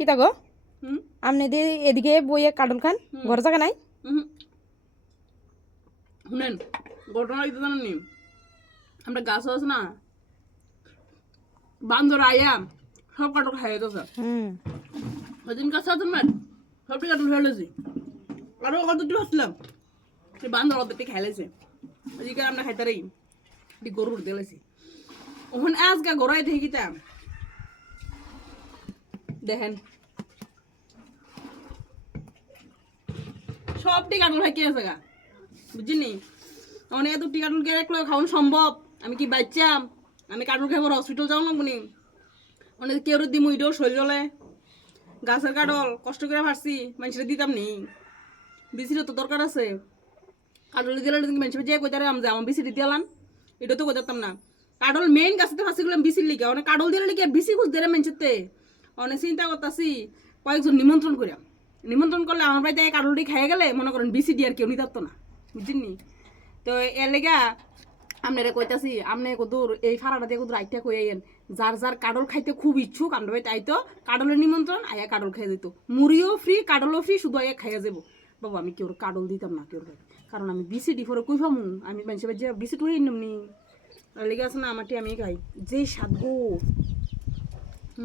কি তা গো আপনি এদিকে বইয়ে কাটল খান ঘর জায়গা নাই শুনেন ঘটনা দিতে জানেন নি আমরা গাছ আছে না বান্দর আয়া সব কাটল খাই যেতেছে ওই দিন গাছ আছে না সবটি কাটল ফেলেছি আরো কতটি ভাবছিলাম সে বান্দর অর্ধেকটি খেলেছে ওইদিকে আমরা খাইতারাই গরুর দিলেছি ওখানে আজকে গড়াই থাকিতাম দেখেন সব টিকাটুল খাই আছে গা বুঝলি অনেক এত টিকাটুল কে রাখলে খাওয়ানো সম্ভব আমি কি বাচ্চাম আমি কাটুল খাইবার হসপিটাল যাও লাগবো নি অনেক কেউ দিমু ইটাও শরীরে গাছের কাটল কষ্ট করে ফারছি মানুষের দিতাম নি বিসিরও তো দরকার আছে কাটল দিলে মানুষ যে কইতারে যে আমার বিসি দিতে এলাম এটা তো কইতাম না কাটল মেইন গাছতে ফাঁসি গেলাম বিসির লিখা অনেক কাটল দিলে লিখে বিসি খুঁজ দিলে মানুষেরতে অনেক চিন্তা করতেছি কয়েকজন নিমন্ত্রণ করিয়া নিমন্ত্রণ করলে আমার বাড়িতে কাটলটি খাইয়ে গেলে মনে করেন বিসি দিয়ে আর কেউ নিতে পারতো না বুঝছেন তো এর লেগা আপনারা কইতাছি আপনি কদূর এই ফাড়াটা দিয়ে কদূর আইটা কই আইন যার যার কাটল খাইতে খুব ইচ্ছুক আমরা বাড়িতে আইতো কাটলের নিমন্ত্রণ আয়া কাটল খাইয়ে দিত মুড়িও ফ্রি কাটলও ফ্রি শুধু আয়া খাইয়া যাবো বাবু আমি কেউ কাটল দিতাম না কেউ কারণ আমি বিসি ডিফরে কই পামু আমি মানুষের যে বিসি টুই নিমনি লেগে আছে না আমারটি আমি খাই যেই স্বাদ গো